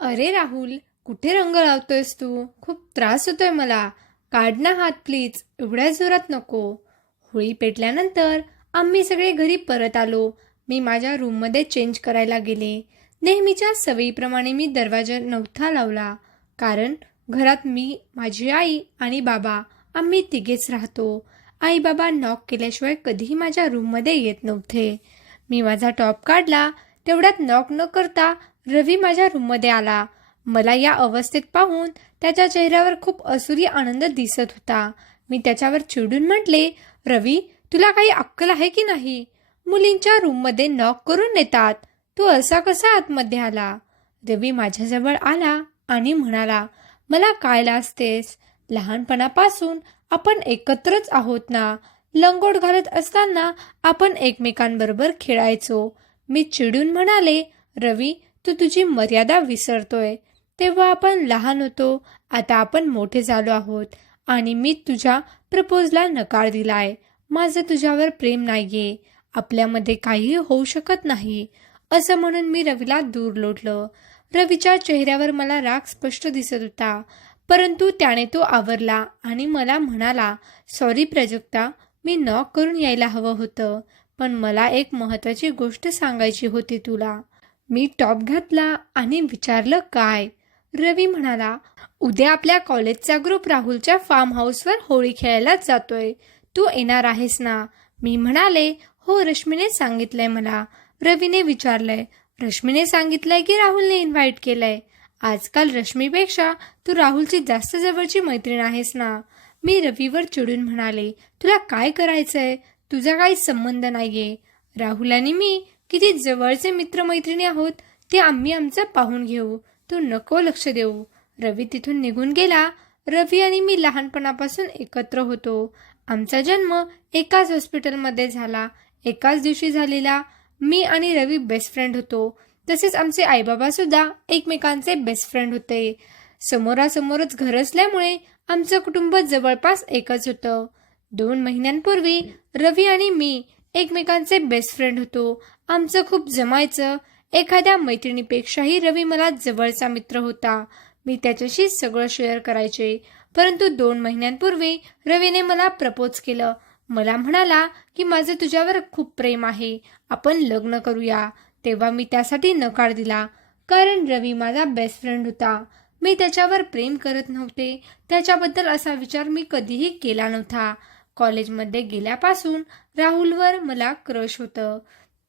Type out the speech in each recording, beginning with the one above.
अरे राहुल कुठे रंग लावतोयस तू? खूप त्रास होतोय मला. काढ ना हात प्लीज एवढ्या जोरात नको. होळी पेटल्यानंतर आम्ही सगळे घरी परत आलो. मी माझ्या रूममध्ये चेंज करायला गेले. नेहमीच्या सवयीप्रमाणे मी दरवाजा नव्हता लावला. कारण घरात मी माझी आई आणि बाबा आम्ही तिघेच राहतो. आई बाबा नॉक केल्याशिवाय कधीही माझ्या रूममध्ये येत नव्हते. मी माझा टॉप काढला. तेवढ्यात नॉक न करता रवी माझ्या रूममध्ये आला. मला या अवस्थेत पाहून त्याच्या चेहऱ्यावर खूप असुरी आनंद दिसत होता. मी त्याच्यावर चिडून म्हटले रवी तुला काही अक्कल आहे की नाही? मुलींच्या रूममध्ये नॉक करून नेतात. तू असा कसा आतमध्ये आला? रवी माझ्याजवळ आला आणि म्हणाला मला काय लाजतेस? लहानपणापासून आपण एकत्रच आहोत ना. लंगोट घालत असताना आपण एकमेकांबरोबर खेळायचो. मी चिडून म्हणाले रवी तू तुझी मर्यादा विसरतोय. तेव्हा आपण लहान होतो. आता आपण मोठे झालो आहोत. आणि मी तुझ्या प्रपोजला नकार दिलाय. माझं तुझ्यावर प्रेम नाहीये. आपल्यामध्ये काहीही होऊ शकत नाही. असं म्हणून मी रवीला दूर लोटलं. रवीच्या चेहऱ्यावर मला राग स्पष्ट दिसत होता. परंतु त्याने तो आवरला आणि मला म्हणाला सॉरी प्राजक्ता मी नॉक करून यायला हवं होतं. पण मला एक महत्वाची गोष्ट सांगायची होती तुला. मी टॉप घातला आणि विचारलं काय? रवी म्हणाला उद्या आपल्या कॉलेजचा ग्रुप राहुलच्या फार्म हाऊसवर होळी खेळायला जातोय. तू येणार आहेस ना? मी म्हणाले हो रश्मीने सांगितलंय मला. रवीने विचारलंय रश्मीने सांगितलंय की राहुलने इन्व्हाइट केलंय? आजकाल रश्मीपेक्षा तू राहुलची जास्त जवळची मैत्रीण आहेस ना? मी रवीवर चिडून म्हणाले तुला काय करायचंय? तुझा काही संबंध नाहीये. राहुल आणि मी किती जवळचे मित्रमैत्रिणी आहोत ते आम्ही आमचं पाहून घेऊ. तू नको लक्ष देऊ. रवी तिथून निघून गेला. रवी आणि मी लहानपणापासून एकत्र होतो. आमचा जन्म एकाच हॉस्पिटलमध्ये झाला. एकाच दिवशी झालेला मी आणि रवी बेस्ट फ्रेंड होतो. तसेच आमचे आईबाबा सुद्धा एकमेकांचे बेस्ट फ्रेंड होते. समोरासमोरच घर असल्यामुळे आमचं कुटुंब जवळपास एकच होतं. दोन महिन्यांपूर्वी रवी आणि मी एकमेकांचे बेस्ट फ्रेंड होतो. आमचं खूप जमायचं. एखाद्या मैत्रिणीपेक्षाही रवी मला जवळचा मित्र होता. मी त्याच्याशी सगळं शेअर करायचे. परंतु दोन महिन्यांपूर्वी रवीने मला प्रपोज केलं. मला म्हणाला की माझं तुझ्यावर खूप प्रेम आहे. आपण लग्न करूया. तेव्हा मी त्यासाठी नकार दिला. कारण रवी माझा बेस्ट फ्रेंड होता. मी त्याच्यावर प्रेम करत नव्हते. त्याच्याबद्दल असा विचार मी कधीही केला नव्हता. कॉलेजमध्ये गेल्यापासून राहुलवर मला क्रश होतं.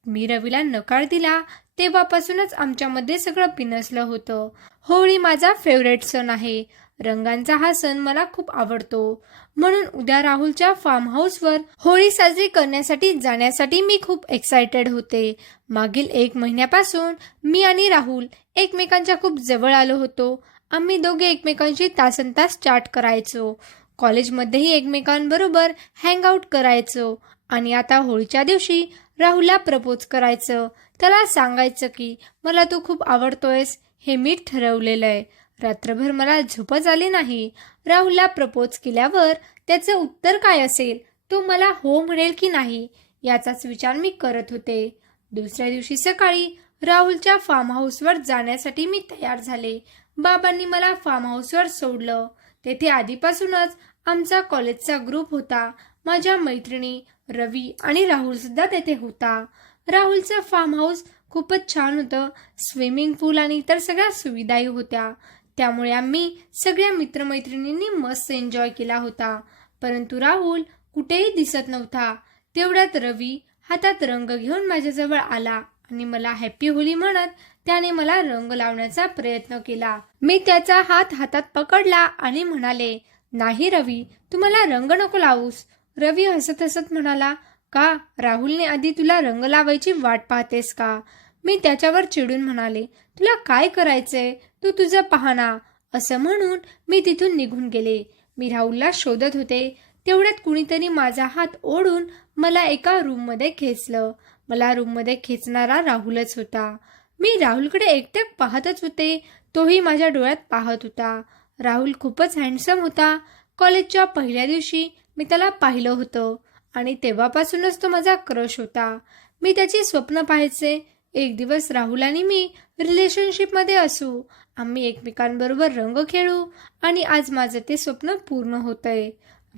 मी रवीला नकार दिला तेव्हापासूनच आमच्यामध्ये सगळं पिनसलं होतं. होळी माझा फेवरेट सण आहे. रंगांचा हा सण मला खूप आवडतो. म्हणून उद्या राहुलच्या फार्म हाऊसवर होळी साजरी करण्यासाठी जाण्यासाठी मी खूप एक्सायटेड होते. मागील एक महिन्यापासून मी आणि राहुल एकमेकांच्या खूप जवळ आलो होतो. आम्ही दोघे एकमेकांशी तासन तास चाट करायचो. कॉलेजमध्येही एकमेकांबरोबर हँगआउट करायचो आणि आता होळीच्या दिवशी राहुलला प्रपोज करायचं. त्याला सांगायचं की मला तू खूप आवडतोयस हे मी ठरवलेलं आहे. रात्रभर मला झोपच आली नाही. राहुलला प्रपोज केल्यावर त्याचं उत्तर काय असेल तो मला हो म्हणेल की नाही याचाच विचार मी करत होते. दुसऱ्या दिवशी सकाळी राहुलच्या फार्म हाऊसवर जाण्यासाठी मी तयार झाले. बाबांनी मला फार्म हाऊसवर सोडलं. तेथे आधीपासूनच आमचा कॉलेजचा ग्रुप होता. माझ्या मैत्रिणी रवी आणि राहुल सुद्धा तेथे होता. राहुलचं फार्म हाऊस खूपच छान होतं. स्विमिंग पूल आणि इतर सगळ्या सुविधाही होत्या. त्यामुळे आम्ही सगळ्या मित्रमैत्रिणींनी मस्त एन्जॉय केला होता. परंतु राहुल कुठेही दिसत नव्हता. तेवढ्यात रवी हातात रंग घेऊन माझ्याजवळ आला आणि मला हॅपी होली म्हणत त्याने मला रंग लावण्याचा प्रयत्न केला. मी त्याचा हात हातात पकडला आणि म्हणाले नाही रवी तू मला रंग नको लावूस. रवी हसत हसत म्हणाला का राहुलने आधी तुला रंग लावायची वाट पाहतेस का? मी त्याच्यावर चिडून म्हणाले तुला काय करायचंय? तू तुझं पाहना असं म्हणून मी तिथून निघून गेले. मी राहुलला शोधत होते. तेवढ्यात कुणीतरी माझा हात ओढून मला एका रूममध्ये खेचलं. मला रूममध्ये खेचणारा राहुलच होता. मी राहुलकडे एकटक पाहतच होते. तोही माझ्या डोळ्यात पाहत होता. राहुल खूपच हँडसम होता. कॉलेजच्या पहिल्या दिवशी मी त्याला पाहिलं होतं आणि तेव्हापासूनच तो माझा क्रश होता. मी त्याची स्वप्न पाहायचे. एक दिवस राहुल आणि मी रिलेशनशिपमध्ये असू. आम्ही एकमेकांबरोबर रंग खेळू आणि आज माझं ते स्वप्न पूर्ण होतंय.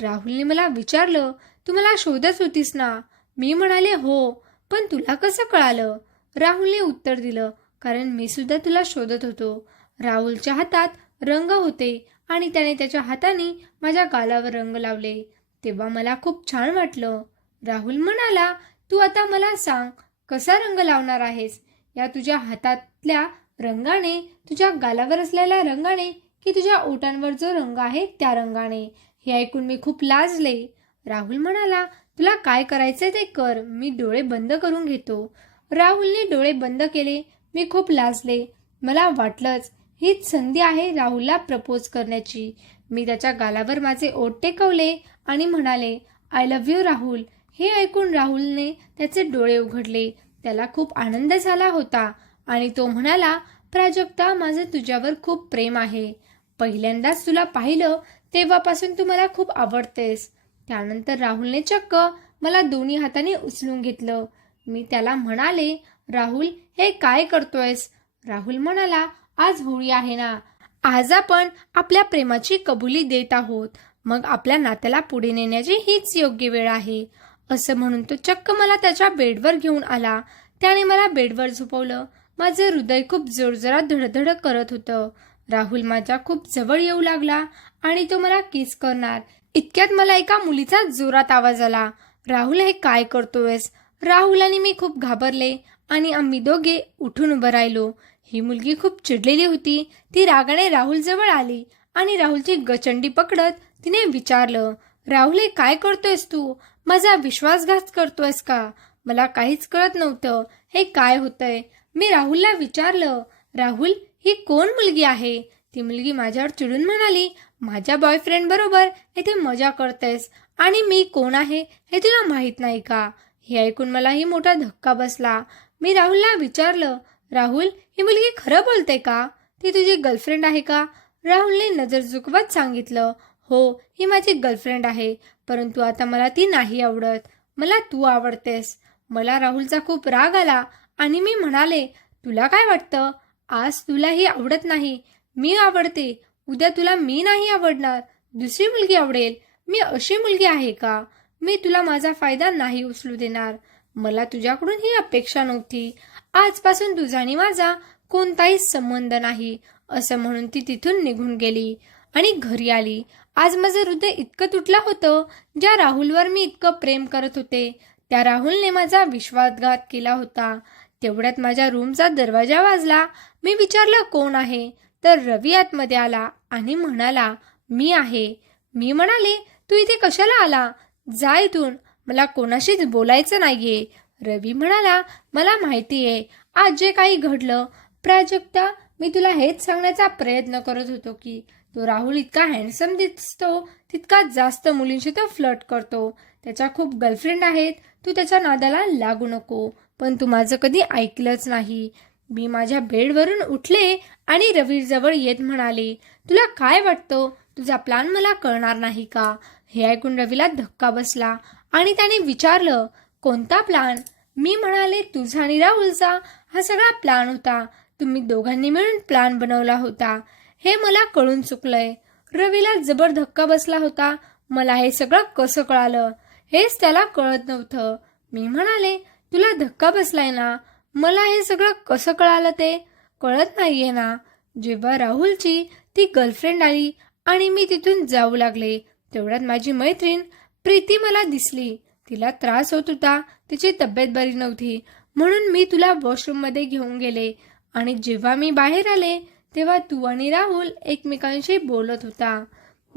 राहुलने मला विचारलं तू मला शोधत होतीस ना? मी म्हणाले हो पण तुला कसं कळालं? राहुलने उत्तर दिलं कारण मी सुद्धा तुला शोधत होतो. राहुलच्या हातात रंग होते आणि त्याने त्याच्या हाताने माझ्या गालावर रंग लावले. तेव्हा मला खूप छान वाटलं. राहुल म्हणाला तू आता मला सांग कसा रंग लावणार आहेस? या तुझ्या हातातल्या रंगाने तुझ्या गालावर असलेल्या रंगाने की तुझ्या ओटांवर जो रंग आहे त्या रंगाने? हे ऐकून मी खूप लाजले. राहुल म्हणाला तुला काय करायचंय ते कर मी डोळे बंद करून घेतो. राहुलने डोळे बंद केले. मी खूप लाजले. मला वाटलंच हीच संधी आहे राहुलला प्रपोज करण्याची. मी त्याच्या गालावर माझे ओट टेकवले आणि म्हणाले आय लव्ह यू राहुल. हे ऐकून राहुलने त्याचे डोळे उघडले. त्याला खूप आनंद झाला होता आणि तो म्हणाला प्राजक्ता माझं तुझ्यावर खूप प्रेम आहे. पहिल्यांदाच तुला पाहिलं तेव्हापासून तू मला खूप आवडतेस. त्यानंतर राहुलने चक्क मला दोन्ही हाताने उचलून घेतलं. मी त्याला म्हणाले राहुल हे काय करतोयस? राहुल म्हणाला आज होळी आहे ना. आज आपण आपल्या प्रेमाची कबुली देत आहोत. मग आपल्या नात्याला पुढे नेण्याची हीच योग्य वेळ आहे. असं म्हणून तो चक्क मला त्याच्या बेडवर घेऊन आला. त्याने मला बेडवर झोपवलं. माझं हृदय खूप जोरजोरात धडधड करत होतं. राहुल माझ्या खूप जवळ येऊ लागला आणि तो मला किस करणार. इतक्यात मला एका मुलीचा जोरात आवाज आला. राहुल हे काय करतोयस? राहुल आणि मी खूप घाबरले आणि आम्ही दोघे उठून उभं राहिलो. ही मुलगी खूप चिडलेली होती. ती रागाने राहुलजवळ आली आणि राहुलची गचंडी पकडत तिने विचारलं राहुल हे काय करतोयस तू? माझा विश्वासघात करतोयस का? मला काहीच कळत नव्हतं. हे काय होतंय? मी राहुलला विचारलं राहुल ही कोण मुलगी आहे? ती मुलगी माझ्यावर चिडून म्हणाली माझ्या बॉयफ्रेंड बरोबर येथे मजा करतेस. आणि मी कोण आहे हे तुला माहीत नाही का? हे ऐकून मलाही मोठा धक्का बसला. मी राहुलला विचारलं राहुल ही मुलगी खरं बोलते का? ती तुझी गर्लफ्रेंड आहे का? राहुलने नजर झुकवत सांगितलं हो ही माझी गर्लफ्रेंड आहे परंतु आता मला ती नाही आवडत. मला तू आवडतेस. मला राहुलचा खूप राग आला आणि मी म्हणाले तुला काय वाटतं? आज तुला ही आवडत नाही. मी आवडते. उद्या तुला मी नाही आवडणार. दुसरी मुलगी आवडेल. मी अशी मुलगी आहे का? मी तुला माझा फायदा नाही उचलू देणार. मला तुझ्याकडून ही अपेक्षा नव्हती. आजपासून तुझा आणि माझा कोणताही संबंध नाही असं म्हणून ती तिथून निघून गेली आणि घरी आली. आज माझं हृदय इतकं तुटलं होतं ज्या राहुलवर मी इतकं प्रेम करत होते त्या राहुलने माझा विश्वासघात केला होता. तेवढ्यात माझ्या रूमचा दरवाजा वाजला. मी विचारलं कोण आहे? तर रवी आतमध्ये आला आणि म्हणाला मी आहे. मी म्हणाले तू इथे कशाला आला? जा इथून. मला कोणाशीच बोलायचं नाहीये. रवी म्हणाला मला माहिती आहे. आज जे काही घडलं प्राजक्ता मी तुला हेच सांगण्याचा प्रयत्न करत होतो की तो राहुल इतका हँडसम दिसतो तितका जास्त मुलींशी तो फ्लट करतो. त्याच्या खूप गर्लफ्रेंड आहेत. तू त्याच्या नादाला लागू नको. पण तू माझं कधी ऐकलंच नाही. मी माझ्या बेडवरून उठले आणि रवीजवळ येत म्हणाले तुला काय वाटतं? तुझा प्लॅन मला कळणार नाही का? हे ऐकून रवीला धक्का बसला आणि त्याने विचारलं कोणता प्लान मी म्हणाले तुझा आणि राहुलचा हा सगळा प्लान होता. तुम्ही दोघांनी मिळून प्लान बनवला होता. हे मला कळून चुकलंय. रवीला जबर धक्का बसला होता. मला हे सगळं कसं कळालं? हेच त्याला कळत नव्हतं. मी म्हणाले तुला धक्का बसलाय ना? मला हे सगळं कसं कळालं ते? कळत नाहीये ना? जेव्हा राहुलची ती गर्लफ्रेंड आली आणि मी तिथून जाऊ लागले तेवढ्यात माझी मैत्रीण प्रीती मला दिसली. तिला त्रास होत होता. तिची तब्येत बरी नव्हती. म्हणून मी तुला वॉशरूममध्ये घेऊन गेले. आणि जेव्हा मी बाहेर आले तेव्हा तू आणि राहुल एकमेकांशी बोलत होता.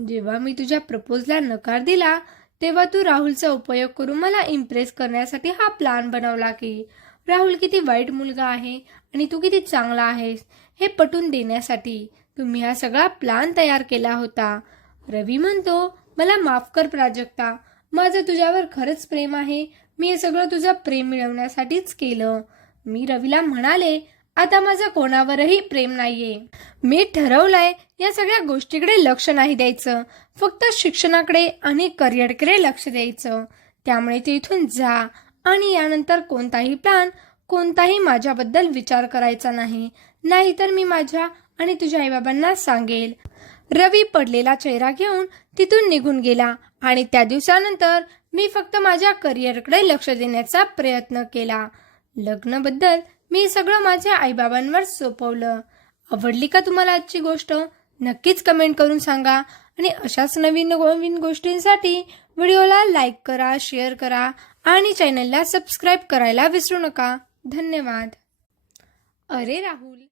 जेव्हा मी तुझ्या प्रपोजला नकार दिला तेव्हा तू राहुलचा उपयोग करून मला इम्प्रेस करण्यासाठी हा प्लान बनवला की राहुल किती वाईट मुलगा आहे आणि तू किती चांगला आहेस हे पटून देण्यासाठी तुम्ही हा सगळा प्लान तयार केला होता. रवी म्हणतो मला माफ कर प्राजक्ता. माझं तुझ्यावर खरंच प्रेम आहे. मी हे सगळं तुझं प्रेम मिळवण्यासाठीच केलं. मी रवीला म्हणाले आता माझं कोणावरही प्रेम नाहीये. मी ठरवलंय या सगळ्या गोष्टीकडे लक्ष नाही द्यायचं. फक्त शिक्षणाकडे आणि करिअरकडे लक्ष द्यायचं. त्यामुळे तू इथून जा आणि यानंतर कोणताही प्लान कोणताही माझ्याबद्दल विचार करायचा नाही. नाहीतर मी माझ्या आणि तुझ्या आईबाबांना सांगेल. रवी पडलेला चेहरा घेऊन तिथून निघून गेला आणि त्या दिवसानंतर मी फक्त माझ्या करिअरकडे लक्ष देण्याचा प्रयत्न केला. लग्नाबद्दल मी सगळं माझ्या आईबाबांवर सोपवलं. आवडली का तुम्हाला आजची गोष्ट? नक्कीच कमेंट करून सांगा. आणि अशाच नवीन नवीन गोष्टींसाठी व्हिडिओला लाईक करा शेअर करा आणि चॅनलला सबस्क्राईब करायला विसरू नका. धन्यवाद. अरे राहुल.